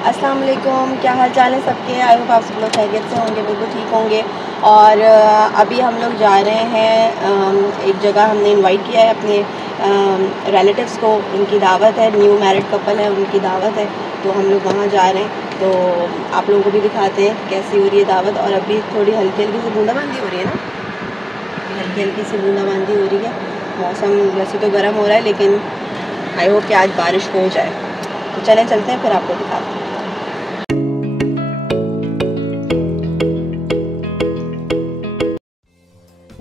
अस्सलाम वालेकुम, क्या हाल चाल है सबके। आई होप आप सब लोग खैरियत से होंगे, बिल्कुल ठीक होंगे। और अभी हम लोग जा रहे हैं एक जगह। हमने इनवाइट किया है अपने रिलेटिव्स को, उनकी दावत है। न्यू मैरिड कपल है, उनकी दावत है, तो हम लोग वहाँ जा रहे हैं। तो आप लोगों को भी दिखाते हैं कैसी हो रही है दावत। और अभी थोड़ी हल्की हल्की सी बूंदाबांदी हो रही है ना, हल्की हल्की सी बूंदाबांदी हो रही है। मौसम वैसे तो गर्म हो रहा है, लेकिन आई होप कि आज बारिश हो जाए। तो चलें चलते हैं, फिर आपको दिखाते हैं।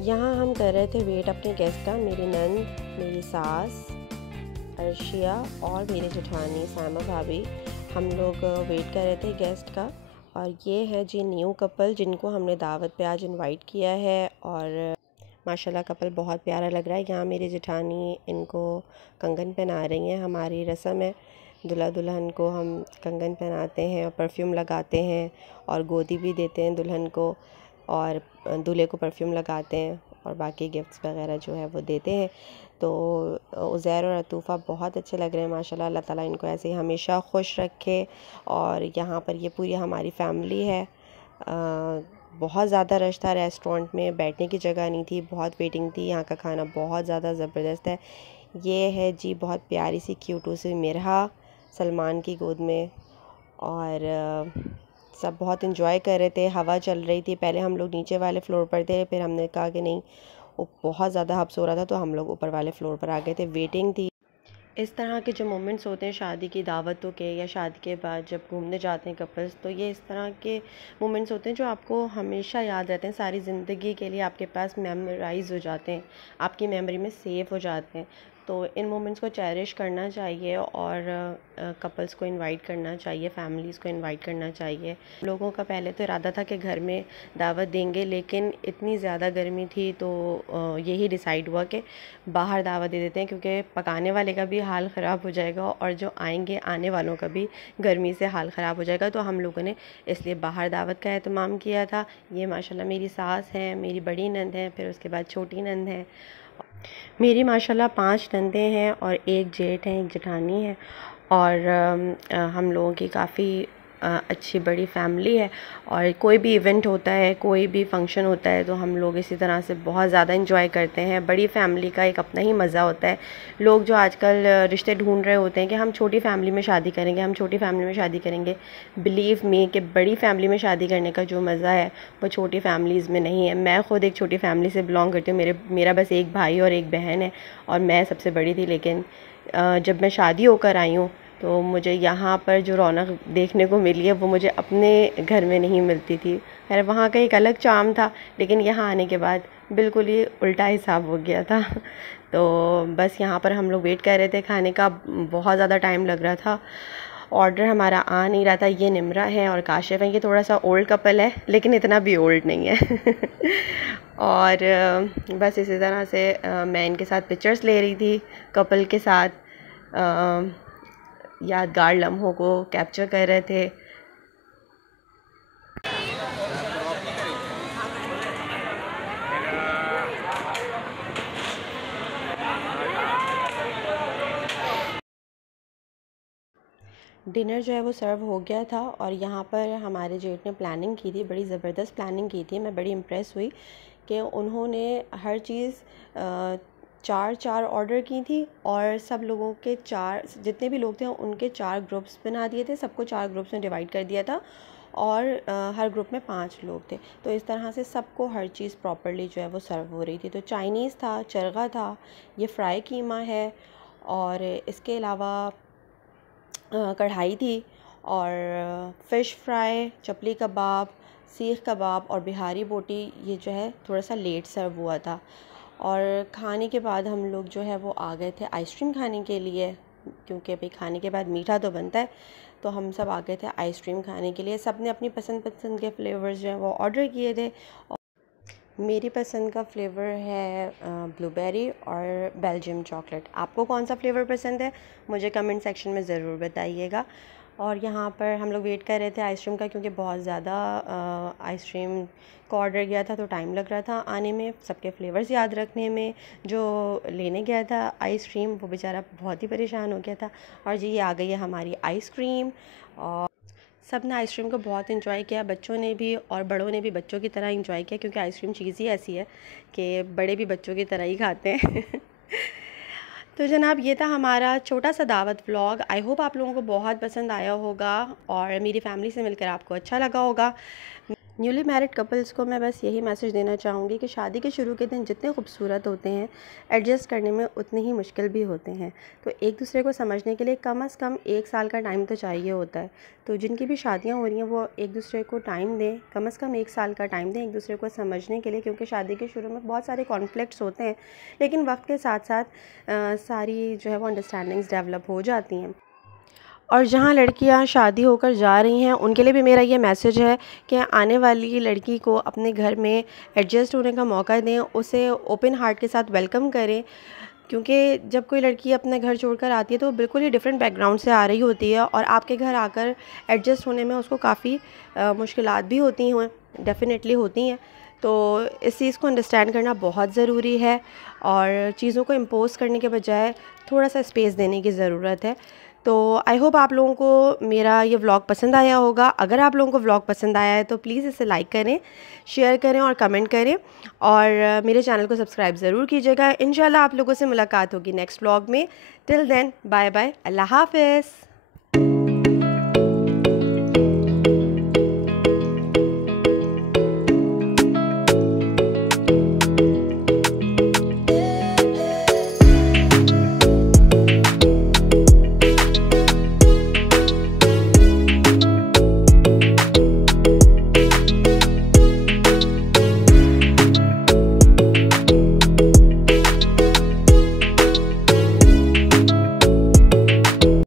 यहाँ हम कर रहे थे वेट अपने गेस्ट का। मेरी नंद, मेरी सास अर्शिया और मेरी जेठानी सामा भाभी, हम लोग वेट कर रहे थे गेस्ट का। और ये है जी न्यू कपल जिनको हमने दावत पे आज इनवाइट किया है। और माशाल्लाह कपल बहुत प्यारा लग रहा है। यहाँ मेरी जेठानी इनको कंगन पहना रही हैं। हमारी रस्म है, दूल्हा दुल्हन को हम कंगन पहनाते हैं और परफ्यूम लगाते हैं और गोदी भी देते हैं दुल्हन को, और दूल्हे को परफ्यूम लगाते हैं और बाकी गिफ्ट्स वगैरह जो है वो देते हैं। तो उज़ैर और अतूफ़ा बहुत अच्छे लग रहे हैं माशाल्लाह। अल्लाह ताला इनको ऐसे ही हमेशा खुश रखे। और यहाँ पर ये पूरी हमारी फैमिली है। बहुत ज़्यादा रश था रेस्टोरेंट में, बैठने की जगह नहीं थी, बहुत वेटिंग थी। यहाँ का खाना बहुत ज़्यादा ज़बरदस्त है। ये है जी बहुत प्यारी सी क्यूटू सी मिरहा सलमान की गोद में। और सब बहुत इन्जॉय कर रहे थे, हवा चल रही थी। पहले हम लोग नीचे वाले फ्लोर पर थे, फिर हमने कहा कि नहीं, वो बहुत ज़्यादा हब्स हो रहा था, तो हम लोग ऊपर वाले फ्लोर पर आ गए थे। वेटिंग थी। इस तरह के जो मोमेंट्स होते हैं शादी की दावतों के या शादी के बाद जब घूमने जाते हैं कपल्स, तो ये इस तरह के मोमेंट्स होते हैं जो आपको हमेशा याद रहते हैं, सारी ज़िंदगी के लिए आपके पास मेमोराइज़ हो जाते हैं, आपकी मेमोरी में सेव हो जाते हैं। तो इन मोमेंट्स को चेरिश करना चाहिए और कपल्स को इनवाइट करना चाहिए, फैमिलीज़ को इनवाइट करना चाहिए। लोगों का पहले तो इरादा था कि घर में दावत देंगे, लेकिन इतनी ज़्यादा गर्मी थी तो यही डिसाइड हुआ कि बाहर दावत दे देते हैं, क्योंकि पकाने वाले का भी हाल ख़राब हो जाएगा और जो आएंगे आने वालों का भी गर्मी से हाल ख़राब हो जाएगा। तो हम लोगों ने इसलिए बाहर दावत का एहतमाम किया था। ये माशाल्लाह मेरी सास हैं, मेरी बड़ी नंद है, फिर उसके बाद छोटी नंद है। मेरी माशाल्लाह 5 नंदें हैं और एक जेठ है, एक जेठानी है। और हम लोगों की काफ़ी अच्छी बड़ी फैमिली है। और कोई भी इवेंट होता है, कोई भी फंक्शन होता है, तो हम लोग इसी तरह से बहुत ज़्यादा इंजॉय करते हैं। बड़ी फैमिली का एक अपना ही मज़ा होता है। लोग जो आजकल रिश्ते ढूंढ रहे होते हैं कि हम छोटी फैमिली में शादी करेंगे, हम छोटी फैमिली में शादी करेंगे, बिलीव मी कि बड़ी फैमिली में शादी करने का जो मज़ा है वो छोटी फैमिलीज़ में नहीं है। मैं ख़ुद एक छोटी फैमिली से बिलोंग करती हूँ। मेरा बस एक भाई और एक बहन है और मैं सबसे बड़ी थी। लेकिन जब मैं शादी होकर आई हूँ तो मुझे यहाँ पर जो रौनक देखने को मिली है वो मुझे अपने घर में नहीं मिलती थी। खैर वहाँ का एक अलग चार्म था, लेकिन यहाँ आने के बाद बिल्कुल ही उल्टा हिसाब हो गया था। तो बस यहाँ पर हम लोग वेट कर रहे थे खाने का, बहुत ज़्यादा टाइम लग रहा था, ऑर्डर हमारा आ नहीं रहा था। ये निम्रा है और काशिफ है। ये थोड़ा सा ओल्ड कपल है, लेकिन इतना भी ओल्ड नहीं है। और बस इसी तरह से मैं इनके साथ पिक्चर्स ले रही थी कपल के साथ, यादगार लम्हों को कैप्चर कर रहे थे। डिनर जो है वो सर्व हो गया था और यहाँ पर हमारे जेठ ने प्लानिंग की थी, बड़ी ज़बरदस्त प्लानिंग की थी। मैं बड़ी इम्प्रेस हुई कि उन्होंने हर चीज़ चार चार ऑर्डर की थी और सब लोगों के चार, जितने भी लोग थे उनके 4 ग्रुप्स बना दिए थे, सबको 4 ग्रुप्स में डिवाइड कर दिया था और हर ग्रुप में 5 लोग थे। तो इस तरह से सबको हर चीज़ प्रॉपर्ली जो है वो सर्व हो रही थी। तो चाइनीज़ था, चरगा था, ये फ्राई कीमा है और इसके अलावा कढ़ाई थी और फ़िश फ्राई, चपली कबाब, सीख कबाब और बिहारी बोटी, ये जो है थोड़ा सा लेट सर्व हुआ था। और खाने के बाद हम लोग जो है वो आ गए थे आइसक्रीम खाने के लिए, क्योंकि अभी खाने के बाद मीठा तो बनता है। तो हम सब आ गए थे आइसक्रीम खाने के लिए। सब ने अपनी पसंद पसंद के फ्लेवर्स जो हैं वो ऑर्डर किए थे। मेरी पसंद का फ्लेवर है ब्लूबेरी और बेल्जियम चॉकलेट। आपको कौन सा फ्लेवर पसंद है मुझे कमेंट सेक्शन में ज़रूर बताइएगा। और यहाँ पर हम लोग वेट कर रहे थे आइसक्रीम का, क्योंकि बहुत ज़्यादा आइसक्रीम को ऑर्डर किया था तो टाइम लग रहा था आने में, सबके फ्लेवर्स याद रखने में। जो लेने गया था आइसक्रीम वो बेचारा बहुत ही परेशान हो गया था। और जी ये आ गई है हमारी आइसक्रीम। और सब ने आइसक्रीम को बहुत इन्जॉय किया, बच्चों ने भी और बड़ों ने भी बच्चों की तरह इन्जॉय किया, क्योंकि आइसक्रीम चीज़ ही ऐसी है कि बड़े भी बच्चों की तरह ही खाते हैं। तो जनाब ये था हमारा छोटा सा दावत व्लॉग। आई होप आप लोगों को बहुत पसंद आया होगा और मेरी फैमिली से मिलकर आपको अच्छा लगा होगा। न्यूली मैरिड कपल्स को मैं बस यही मैसेज देना चाहूँगी कि शादी के शुरू के दिन जितने खूबसूरत होते हैं, एडजस्ट करने में उतने ही मुश्किल भी होते हैं। तो एक दूसरे को समझने के लिए कम से कम 1 साल का टाइम तो चाहिए होता है। तो जिनकी भी शादियाँ हो रही हैं वो एक दूसरे को टाइम दें, कम से कम 1 साल का टाइम दें एक दूसरे को समझने के लिए, क्योंकि शादी के शुरू में बहुत सारे कॉन्फ्लिक्ट्स होते हैं, लेकिन वक्त के साथ साथ सारी जो है वो अंडरस्टैंडिंग्स डेवलप हो जाती हैं। और जहाँ लड़कियाँ शादी होकर जा रही हैं उनके लिए भी मेरा ये मैसेज है कि आने वाली लड़की को अपने घर में एडजस्ट होने का मौका दें, उसे ओपन हार्ट के साथ वेलकम करें, क्योंकि जब कोई लड़की अपने घर छोड़कर आती है तो बिल्कुल ही डिफरेंट बैकग्राउंड से आ रही होती है और आपके घर आकर एडजस्ट होने में उसको काफ़ी मुश्किलात भी होती हैं, डेफिनेटली होती हैं। तो इस चीज़ को अंडरस्टैंड करना बहुत ज़रूरी है और चीज़ों को इम्पोज करने के बजाय थोड़ा सा स्पेस देने की ज़रूरत है। तो आई होप आप लोगों को मेरा ये व्लॉग पसंद आया होगा। अगर आप लोगों को व्लॉग पसंद आया है तो प्लीज़ इसे लाइक करें, शेयर करें और कमेंट करें, और मेरे चैनल को सब्सक्राइब ज़रूर कीजिएगा। इंशाल्लाह आप लोगों से मुलाकात होगी नेक्स्ट व्लॉग में। टिल देन बाय बाय, अल्लाह हाफ़िज़।